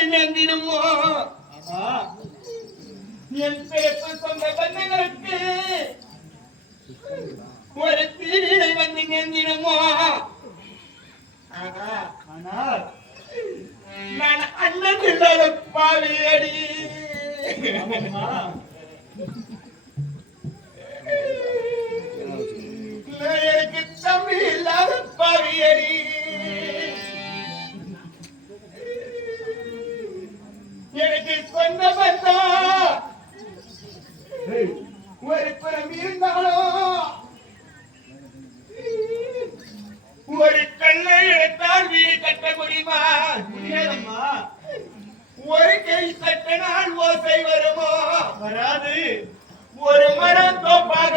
வந்து நேர்ந்திடுமோ என் பிறப்பு சொந்த பந்தங்களுக்கு ஒரு தீவினை வந்து நேர்ந்திடுமோ ஆனால் நான் அண்ணன் இல்லாத பாவியடி எனக்கு தம்பி இல்லாத பாவியடி எனக்கு சொந்த பந்தம் ஒரு புறம் இருந்தாலும் ஒரு கல்லை எடுத்தால் வீடு கட்ட முடியுமா? முடியாதம்மா. ஒரு கை தட்டினால் ஓசை வருமோ? வராது. ஒரு மரம் தோப்பாக